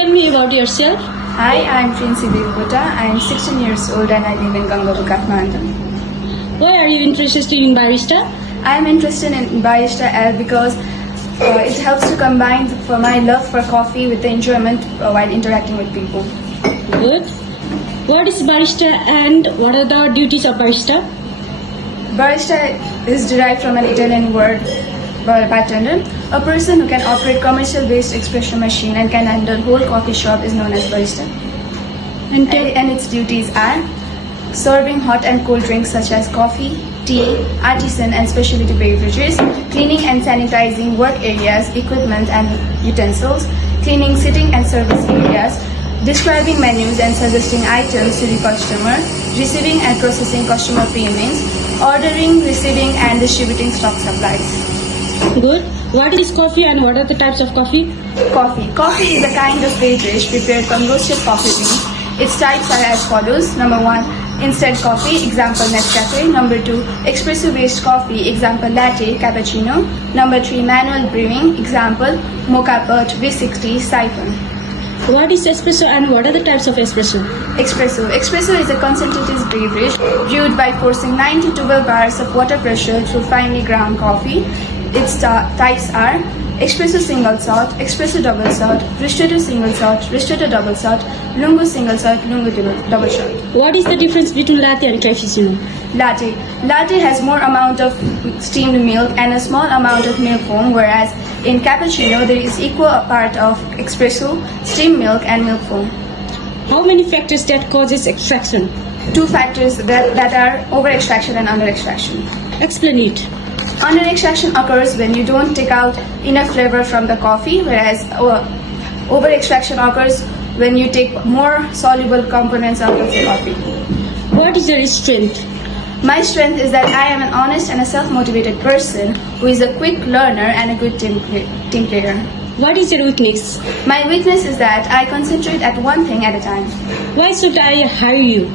Tell me about yourself. Hi, I'm Princy Devgota. I'm 16 years old and I live in Gangabu, Kathmandu. Why are you interested in barista? I'm interested in Barista because it helps to combine for my love for coffee with the enjoyment while interacting with people. Good. What is barista and what are the duties of barista? Barista is derived from an Italian word bartender. A person who can operate commercial-based espresso machine and can handle whole coffee shop is known as barista. And its duties are serving hot and cold drinks such as coffee, tea, artisan and specialty beverages, cleaning and sanitizing work areas, equipment and utensils, cleaning sitting and service areas, describing menus and suggesting items to the customer, receiving and processing customer payments, ordering, receiving and distributing stock supplies. Good. What is coffee and what are the types of coffee? Coffee. Coffee is a kind of beverage prepared from roasted coffee beans. Its types are as follows. Number 1, instant coffee, example Nescafe. Number 2, espresso-based coffee, example latte, cappuccino. Number 3, manual brewing, example mocha pot, V60, siphon. What is espresso and what are the types of espresso? Espresso. Espresso is a concentrated beverage brewed by forcing 9 to 12 bars of water pressure through finely ground coffee. Its types are espresso single shot, espresso double shot, ristretto single shot, ristretto double shot, lungo single shot, lungo double shot. What is the difference between latte and cappuccino? Latte. Latte has more amount of steamed milk and a small amount of milk foam, whereas in cappuccino there is equal part of espresso, steamed milk and milk foam. How many factors that causes extraction? 2 factors that are over extraction and under extraction. Explain it. Under extraction occurs when you don't take out enough flavor from the coffee, whereas over extraction occurs when you take more soluble components out of the coffee. What is your strength? My strength is that I am an honest and a self-motivated person who is a quick learner and a good team player. What is your weakness? My weakness is that I concentrate at one thing at a time. Why should I hire you?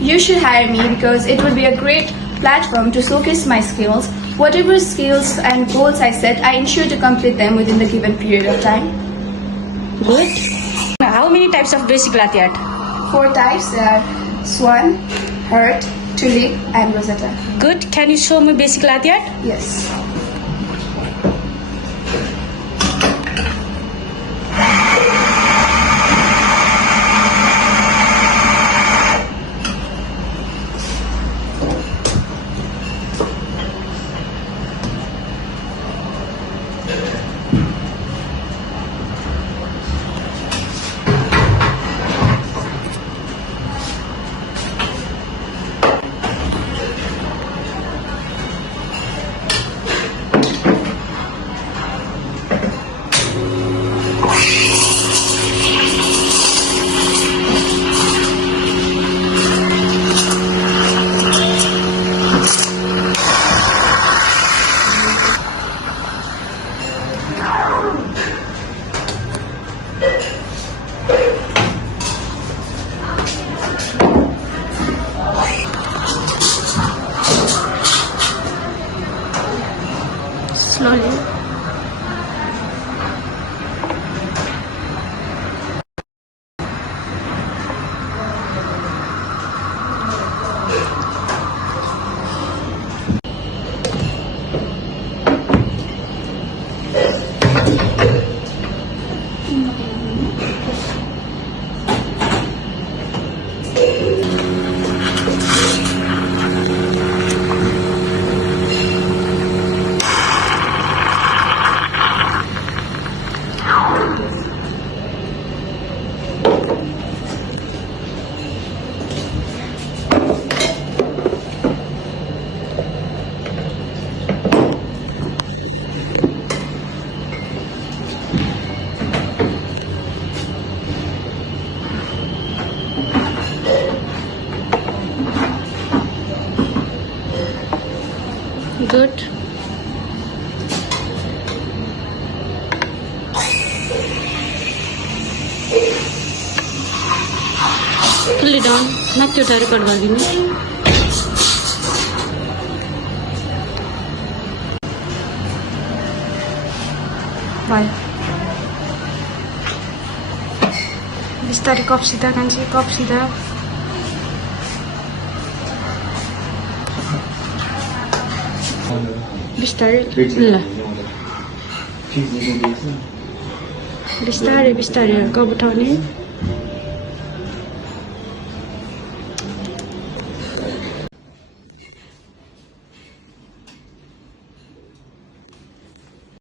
You should hire me because it would be a great platform to showcase my skills. Whatever skills and goals I set, I ensure to complete them within the given period of time. Good. How many types of basic latte art? 4 types. There are SWAN, Heart, Tulip and Rosetta. Good. Can you show me basic latte art? Yes. Slowly. Good. Pull it down. Not your record value. Bye. बिस्तारै cup सिधा कान्छी cup सिधा बिस्तारै ल बिस्तारै बिस्तारै cup उठाउने